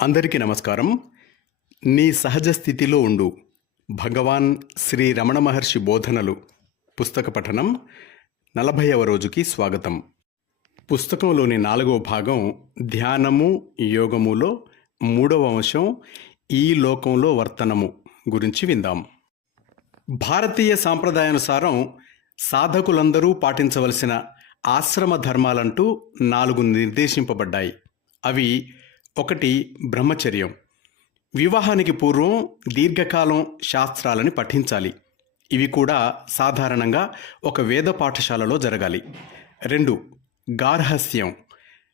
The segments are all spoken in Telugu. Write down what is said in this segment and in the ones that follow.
అందరికీ నమస్కారం. నీ సహజ స్థితిలో ఉండు. భగవాన్ శ్రీ రమణ మహర్షి బోధనలు పుస్తక పఠనం నలభైవ రోజుకి స్వాగతం. పుస్తకంలోని నాలుగవ భాగం ధ్యానము యోగములో మూడవ అంశం ఈ లోకంలో వర్తనము గురించి విందాం. భారతీయ సాంప్రదాయానుసారం సాధకులందరూ పాటించవలసిన ఆశ్రమ ధర్మాలంటూ నాలుగు నిర్దేశింపబడ్డాయి. అవి ఒకటి బ్రహ్మచర్యం. వివాహానికి పూర్వం దీర్ఘకాలం శాస్త్రాలని పఠించాలి. ఇవి కూడా సాధారణంగా ఒక వేద పాఠశాలలో జరగాలి. రెండు గార్హస్యం.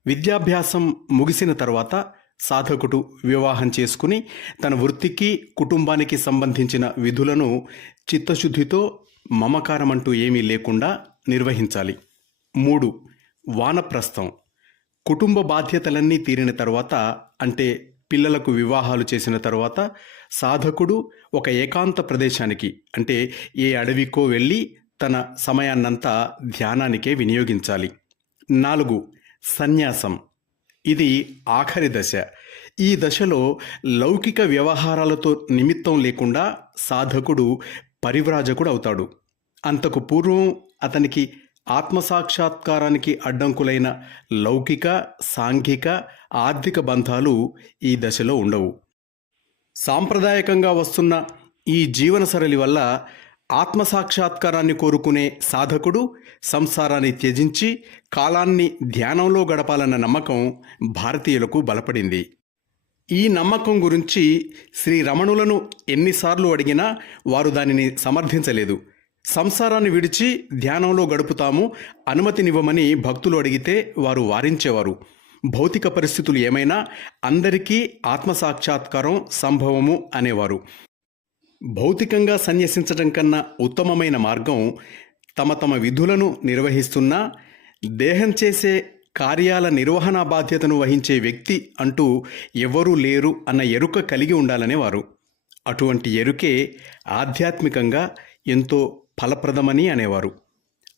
విద్యాభ్యాసం ముగిసిన తర్వాత సాధకుడు వివాహం చేసుకుని తన వృత్తికి కుటుంబానికి సంబంధించిన విధులను చిత్తశుద్ధితో మమకారం అంటూ ఏమీ లేకుండా నిర్వహించాలి. మూడు వానప్రస్థం. కుటుంబ బాధ్యతలన్నీ తీరిన తర్వాత అంటే పిల్లలకు వివాహాలు చేసిన తర్వాత సాధకుడు ఒక ఏకాంత ప్రదేశానికి అంటే ఏ అడవికో వెళ్ళి తన సమయాన్నంతా ధ్యానానికే వినియోగించాలి. నాలుగు సన్యాసం. ఇది ఆఖరి దశ. ఈ దశలో లౌకిక వ్యవహారాలతో నిమిత్తం లేకుండా సాధకుడు పరివ్రాజకుడు అవుతాడు. అంతకు పూర్వం అతనికి ఆత్మసాక్షాత్కారానికి అడ్డంకులైన లౌకిక సాంఘిక ఆర్థిక బంధాలు ఈ దశలో ఉండవు. సాంప్రదాయకంగా వస్తున్న ఈ జీవన సరళి వల్ల ఆత్మసాక్షాత్కారాన్ని కోరుకునే సాధకుడు సంసారాన్ని త్యజించి కాలాన్ని ధ్యానంలో గడపాలన్న నమ్మకం భారతీయులకు బలపడింది. ఈ నమ్మకం గురించి శ్రీ రమణులను ఎన్నిసార్లు అడిగినా వారు దానిని సమర్థించలేదు. సంసారాన్ని విడిచి ధ్యానంలో గడుపుతాము. అనుమతినివ్వమని భక్తులు అడిగితే వారు వారించేవారు. భౌతిక పరిస్థితులు ఏమైనా అందరికీ ఆత్మసాక్షాత్కారం సంభవము అనేవారు. భౌతికంగా సన్యసించటం కన్నా ఉత్తమమైన మార్గం తమ తమ విధులను నిర్వహిస్తున్నా దేహం చేసే కార్యాల నిర్వహణ బాధ్యతను వహించే వ్యక్తి అంటూ ఎవరూ లేరు అన్న ఎరుక కలిగి ఉండాలనేవారు. అటువంటి ఎరుకే ఆధ్యాత్మికంగా ఎంతో ఫలప్రదమని అనేవారు.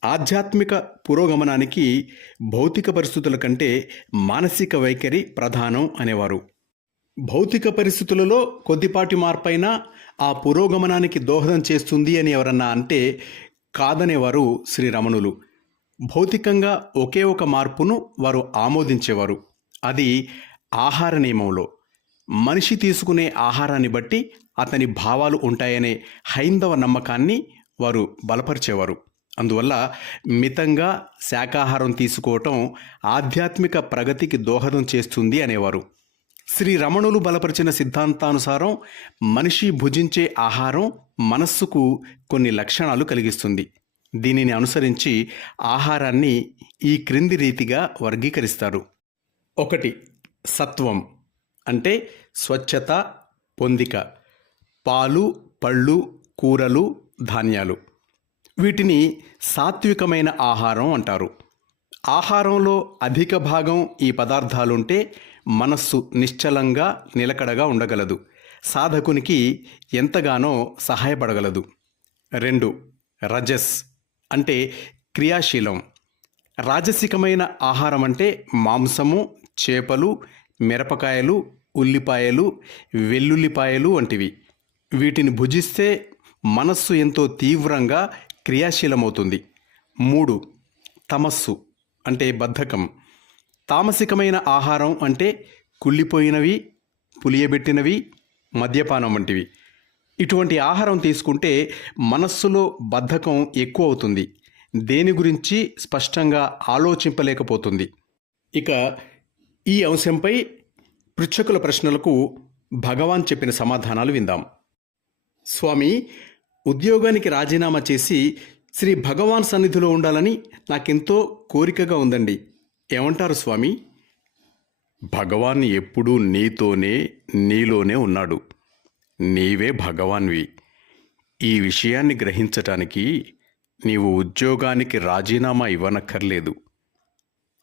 ఆధ్యాత్మిక పురోగమనానికి భౌతిక పరిస్థితుల కంటే మానసిక వైఖరి ప్రధానం అనేవారు. భౌతిక పరిస్థితులలో కొద్దిపాటి మార్పైనా ఆ పురోగమనానికి దోహదం చేస్తుంది అని ఎవరన్నా అంటే కాదనేవారు శ్రీరమణులు భౌతికంగా ఒకే ఒక మార్పును వారు ఆమోదించేవారు. అది ఆహార నియమంలో. మనిషి తీసుకునే ఆహారాన్ని బట్టి అతని భావాలు ఉంటాయనే హైందవ నమ్మకాన్ని వారు బలపరిచేవారు. అందువల్ల మితంగా శాకాహారం తీసుకోవటం ఆధ్యాత్మిక ప్రగతికి దోహదం చేస్తుంది అనేవారు. శ్రీ రమణులు బలపరిచిన సిద్ధాంతానుసారం మనిషి భుజించే ఆహారం మనస్సుకు కొన్ని లక్షణాలు కలిగిస్తుంది. దీనిని అనుసరించి ఆహారాన్ని ఈ క్రింది రీతిగా వర్గీకరిస్తారు. ఒకటి సత్వం అంటే స్వచ్ఛత పొందిక. పాలు పళ్ళు కూరలు ధాన్యాలు. వీటిని సాత్వికమైన ఆహారం అంటారు. ఆహారంలో అధిక భాగం ఈ పదార్థాలుంటే మనస్సు నిశ్చలంగా నిలకడగా ఉండగలదు. సాధకునికి ఎంతగానో సహాయపడగలదు. రెండు రజస్ అంటే క్రియాశీలం. రాజసికమైన ఆహారం అంటే మాంసము చేపలు మిరపకాయలు ఉల్లిపాయలు వెల్లుల్లిపాయలు వంటివి. వీటిని భుజిస్తే మనస్సు ఎంతో తీవ్రంగా క్రియాశీలమవుతుంది. మూడు తమస్సు అంటే బద్ధకం. తామసికమైన ఆహారం అంటే కుళ్ళిపోయినవి పులియబెట్టినవి మద్యపానం వంటివి. ఇటువంటి ఆహారం తీసుకుంటే మనస్సులో బద్ధకం ఎక్కువ అవుతుంది. దేని గురించి స్పష్టంగా ఆలోచింపలేకపోతుంది. ఇక ఈ అంశంపై పృచ్ఛకుల ప్రశ్నలకు భగవాన్ చెప్పిన సమాధానాలు విందాం. స్వామి ఉద్యోగానికి రాజీనామా చేసి శ్రీ భగవాన్ సన్నిధిలో ఉండాలని నాకెంతో కోరికగా ఉందండి. ఏమంటారు స్వామి? భగవాన్ ఎప్పుడూ నీతోనే నీలోనే ఉన్నాడు. నీవే భగవాన్వి. ఈ విషయాన్ని గ్రహించటానికి నీవు ఉద్యోగానికి రాజీనామా ఇవ్వనక్కర్లేదు.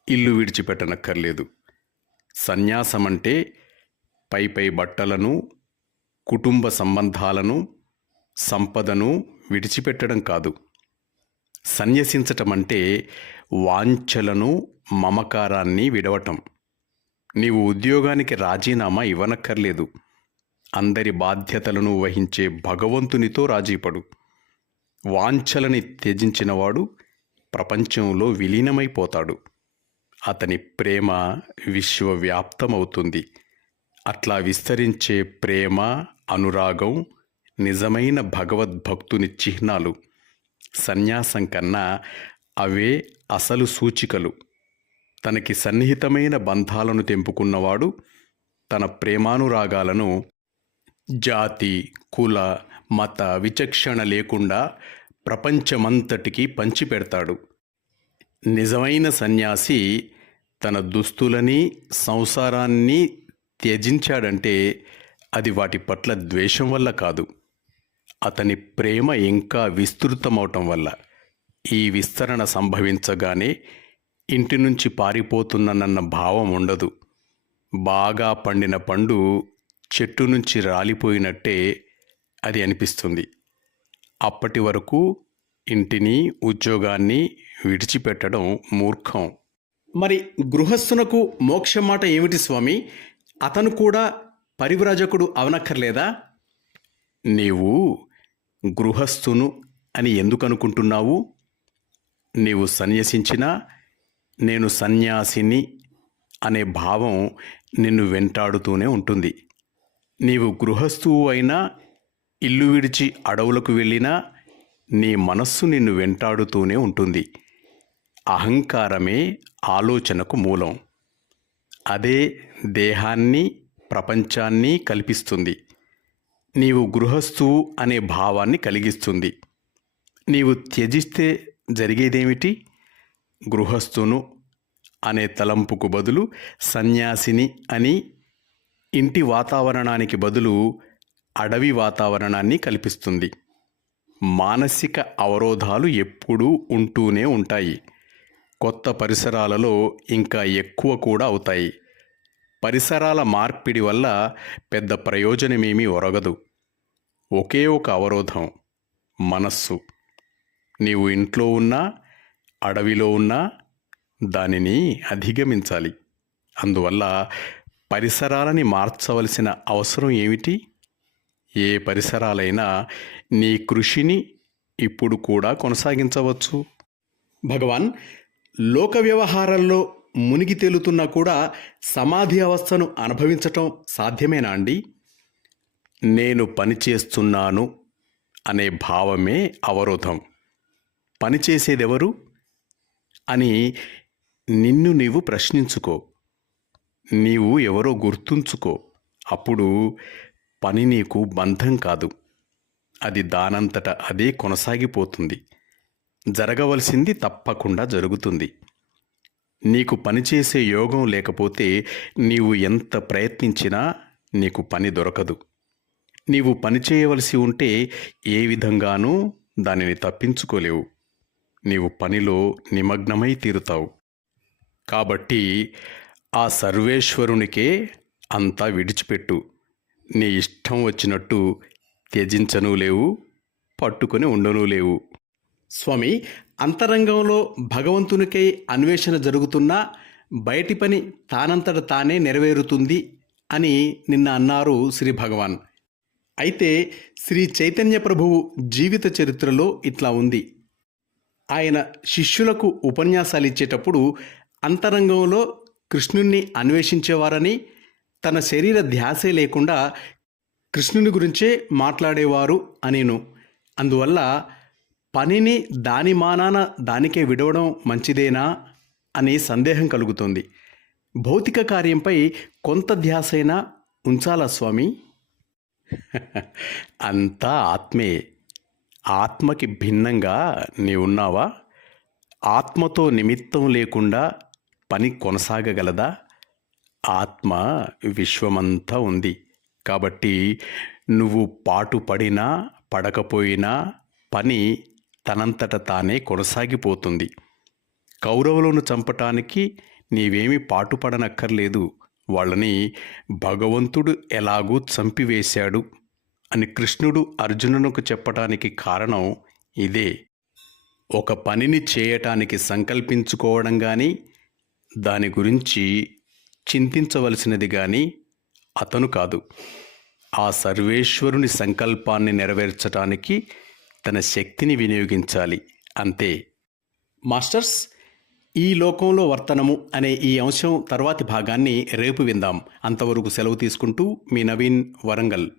ఇల్లు విడిచిపెట్టనక్కర్లేదు. సన్యాసమంటే పై పై బట్టలను కుటుంబ సంబంధాలను సంపదను విడిచిపెట్టడం కాదు. సన్యసించటం అంటే వాంఛలను మమకారాన్ని విడవటం. నీవు ఉద్యోగానికి రాజీనామా ఇవ్వనక్కర్లేదు. అందరి బాధ్యతలను వహించే భగవంతునితో రాజీపడు. వాంఛలని త్యజించినవాడు ప్రపంచంలో విలీనమైపోతాడు. అతని ప్రేమ విశ్వవ్యాప్తమవుతుంది. అట్లా విస్తరించే ప్రేమ అనురాగం నిజమైన భగవద్భక్తుని చిహ్నాలు. సన్యాసం కన్నా అవే అసలు సూచికలు. తనకి సన్నిహితమైన బంధాలను తెంపుకున్నవాడు తన ప్రేమానురాగాలను జాతి కుల మత విచక్షణ లేకుండా ప్రపంచమంతటికి పంచిపెడతాడు. నిజమైన సన్యాసి తన దుస్తులని సంసారాన్ని త్యజించాడంటే అది వాటి పట్ల ద్వేషం వల్ల కాదు. అతని ప్రేమ ఇంకా విస్తృతమవటం వల్ల ఈ విస్తరణ సంభవించగానే ఇంటి నుంచి పారిపోతున్ననన్న భావం ఉండదు. బాగా పండిన పండు చెట్టు నుంచి రాలిపోయినట్టే అది అనిపిస్తుంది. అప్పటి వరకు ఇంటిని ఉద్యోగాన్ని విడిచిపెట్టడం మూర్ఖం. మరి గృహస్థునకు మోక్షం మాట ఏమిటి స్వామి? అతను కూడా పరివ్రాజకుడు అవనక్కర్లేదా? నీవు గృహస్థును అని ఎందుకు అనుకుంటున్నావు నీవు సన్యసించినా నేను సన్యాసిని అనే భావం నిన్ను వెంటాడుతూనే ఉంటుంది. నీవు గృహస్థువు అయినా ఇల్లు విడిచి అడవులకు వెళ్ళినా నీ మనస్సు నిన్ను వెంటాడుతూనే ఉంటుంది. అహంకారమే ఆలోచనకు మూలం. అదే దేహాన్ని ప్రపంచాన్ని కల్పిస్తుంది. నీవు గృహస్థువు అనే భావాన్ని కలిగిస్తుంది. నీవు త్యజిస్తే జరిగేదేమిటి? గృహస్థును అనే తలంపుకు బదులు సన్యాసిని అని ఇంటి వాతావరణానికి బదులు అడవి వాతావరణాన్ని కల్పిస్తుంది. మానసిక అవరోధాలు ఎప్పుడూ ఉంటూనే ఉంటాయి. కొత్త పరిసరాలలో ఇంకా ఎక్కువ కూడా అవుతాయి. పరిసరాల మార్పిడి వల్ల పెద్ద ప్రయోజనమేమీ ఒరగదు. ఒకే ఒక అవరోధం మనస్సు. నీవు ఇంట్లో ఉన్నా అడవిలో ఉన్నా దానిని అధిగమించాలి. అందువల్ల పరిసరాలని మార్చవలసిన అవసరం ఏమిటి? ఏ పరిసరాలైనా నీ కృషిని ఇప్పుడు కూడా కొనసాగించవచ్చు. భగవాన్ లోక వ్యవహారాల్లో మునిగి తేలుతున్నా కూడా సమాధి అవస్థను అనుభవించటం సాధ్యమేనా అండి? నేను పనిచేస్తున్నాను అనే భావమే అవరోధం. పనిచేసేదెవరు అని నిన్ను నీవు ప్రశ్నించుకో. నీవు ఎవరో గుర్తుంచుకో. అప్పుడు పని నీకు బంధం కాదు. అది దానంతట అదే కొనసాగిపోతుంది. జరగవలసింది తప్పకుండా జరుగుతుంది. నీకు పనిచేసే యోగం లేకపోతే నీవు ఎంత ప్రయత్నించినా నీకు పని దొరకదు. నీవు పని చేయవలసి ఉంటే ఏ విధంగానూ దానిని తప్పించుకోలేవు. నీవు పనిలో నిమగ్నమై తీరుతావు. కాబట్టి ఆ సర్వేశ్వరునికే అంతా విడిచిపెట్టు. నీ ఇష్టం వచ్చినట్టు త్యజించను లేవు పట్టుకొని ఉండను లేవు. స్వామి అంతరంగంలో భగవంతునికై అన్వేషణ జరుగుతున్నా బయటి పని తానంతట తానే నెరవేరుతుంది అని నిన్న అన్నారు శ్రీ భగవాన్. అయితే శ్రీ చైతన్య ప్రభువు జీవిత చరిత్రలో ఇట్లా ఉంది. ఆయన శిష్యులకు ఉపన్యాసాలు ఇచ్చేటప్పుడు అంతరంగంలో కృష్ణుణ్ణి అన్వేషించేవారని తన శరీర ధ్యాసే లేకుండా కృష్ణుని గురించే మాట్లాడేవారు అనేను. అందువల్ల పనిని దాని మానాన దానికే విడవడం మంచిదేనా అనే సందేహం కలుగుతుంది. భౌతిక కార్యంపై కొంత ధ్యాసైనా ఉంచాలా స్వామి? అంతా ఆత్మే. ఆత్మకి భిన్నంగా నీవున్నావా? ఆత్మతో నిమిత్తం లేకుండా పని కొనసాగగలదా? ఆత్మ విశ్వమంతా ఉంది. కాబట్టి నువ్వు పాటు పడినా పడకపోయినా పని తనంతట తానే కొనసాగిపోతుంది. కౌరవులను చంపటానికి నీవేమి పాటుపడనక్కర్లేదు. వాళ్ళని భగవంతుడు ఎలాగూ చంపివేశాడు అని కృష్ణుడు అర్జునునకు చెప్పటానికి కారణం ఇదే. ఒక పనిని చేయటానికి సంకల్పించుకోవడం కానీ దాని గురించి చింతించవలసినది కానీ అతను కాదు. ఆ సర్వేశ్వరుని సంకల్పాన్ని నెరవేర్చటానికి తన శక్తిని వినియోగించాలి. అంతే. మాస్టర్స్ ఈ లోకంలో వర్తనము అనే ఈ అంశం తర్వాతి భాగాన్ని రేపు విందాం. అంతవరకు సెలవు తీసుకుంటూ మీ నవీన్ వరంగల్.